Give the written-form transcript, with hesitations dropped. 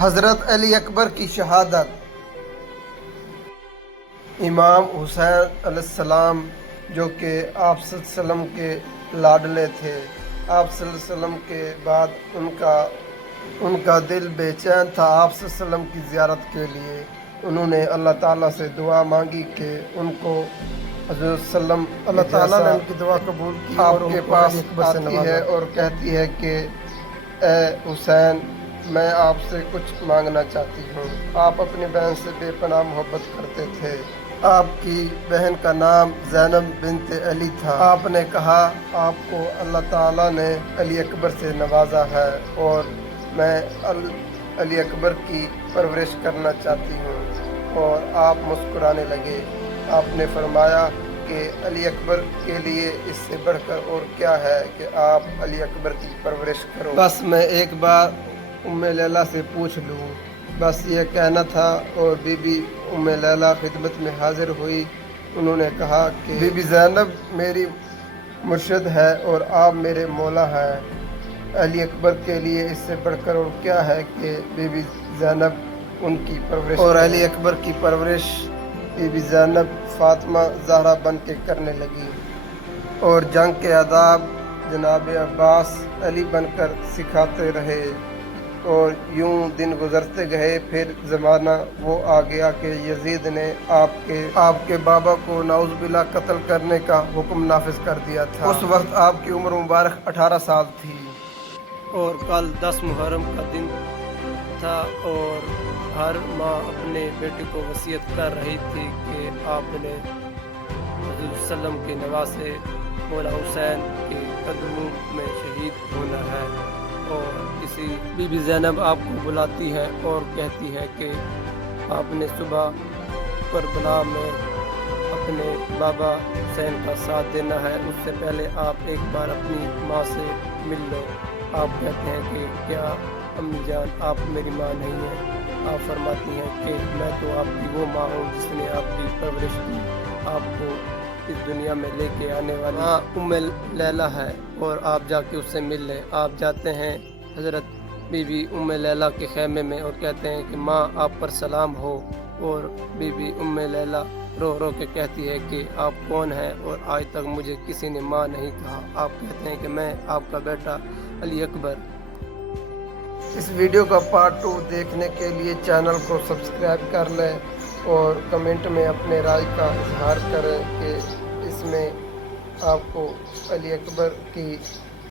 حضرت علی اکبر کی شہادت۔ امام حسین علیہ السلام جو کہ آپ صلی اللہ علیہ وسلم کے لاڈلے تھے، آپ صلی اللہ علیہ وسلم کے بعد ان کا دل بے چین تھا آپ صلی اللہ علیہ وسلم کی زیارت کے لیے۔ انہوں نے اللہ تعالیٰ سے دعا مانگی کہ ان کو حضرت اللہ تعالیٰ نے ان کی دعا قبول کی، آپ کے پاس آتی ہے اور کہتی ہے کہ اے حسین، میں آپ سے کچھ مانگنا چاہتی ہوں۔ آپ اپنی بہن سے بے پناہ محبت کرتے تھے۔ آپ کی بہن کا نام زینب بنت علی تھا۔ آپ نے کہا آپ کو اللہ تعالیٰ نے علی اکبر سے نوازا ہے اور میں علی اکبر کی پرورش کرنا چاہتی ہوں، اور آپ مسکرانے لگے۔ آپ نے فرمایا کہ علی اکبر کے لیے اس سے بڑھ کر اور کیا ہے کہ آپ علی اکبر کی پرورش کرو۔ بس میں ایک بار ام لیلہ سے پوچھ لوں، بس یہ کہنا تھا۔ اور بی بی ام لیلہ خدمت میں حاضر ہوئی۔ انہوں نے کہا کہ بی بی زینب میری مرشد ہے اور آپ میرے مولا ہیں۔ علی اکبر کے لیے اس سے بڑھ کر اور کیا ہے کہ بی بی زینب ان کی پرورش، اور علی اکبر کی پرورش بی بی زینب فاطمہ زہرا بن کے کرنے لگی، اور جنگ کے آداب جناب عباس علی بن کر سکھاتے رہے۔ اور یوں دن گزرتے گئے۔ پھر زمانہ وہ آ گیا کہ یزید نے آپ کے بابا کو نعوذ باللہ قتل کرنے کا حکم نافذ کر دیا تھا۔ اس وقت آپ کی عمر مبارک 18 سال تھی، اور کل 10 محرم کا دن تھا، اور ہر ماں اپنے بیٹے کو وصیت کر رہی تھی کہ آپ نے حضور صلی اللہ علیہ وسلم کے نواسے مولا حسین کے قدموں میں شہید ہونا ہے۔ اور اسی بی بی زینب آپ کو بلاتی ہے اور کہتی ہے کہ آپ نے صبح کربلا میں اپنے بابا حسین کا ساتھ دینا ہے، اس سے پہلے آپ ایک بار اپنی ماں سے مل لو۔ آپ کہتے ہیں کہ کیا امی جان آپ میری ماں نہیں ہیں؟ آپ فرماتی ہیں کہ میں تو آپ کی وہ ماں ہوں جس نے آپ کی پرورش کی، آپ کو اس دنیا میں لے کے آنے والی ام لیلہ ہے، اور آپ جا کے اس سے مل لیں۔ آپ جاتے ہیں حضرت بی بی ام لیلہ کے خیمے میں اور کہتے ہیں کہ ماں آپ پر سلام ہو، اور بی بی ام لیلہ رو رو کے کہتی ہے کہ آپ کون ہیں اور آج تک مجھے کسی نے ماں نہیں کہا۔ آپ کہتے ہیں کہ میں آپ کا بیٹا علی اکبر۔ اس ویڈیو کا پارٹ 2 دیکھنے کے لیے چینل کو سبسکرائب کر لیں، اور کمنٹ میں اپنے رائے کا اظہار کریں کہ اس میں آپ کو علی اکبر کی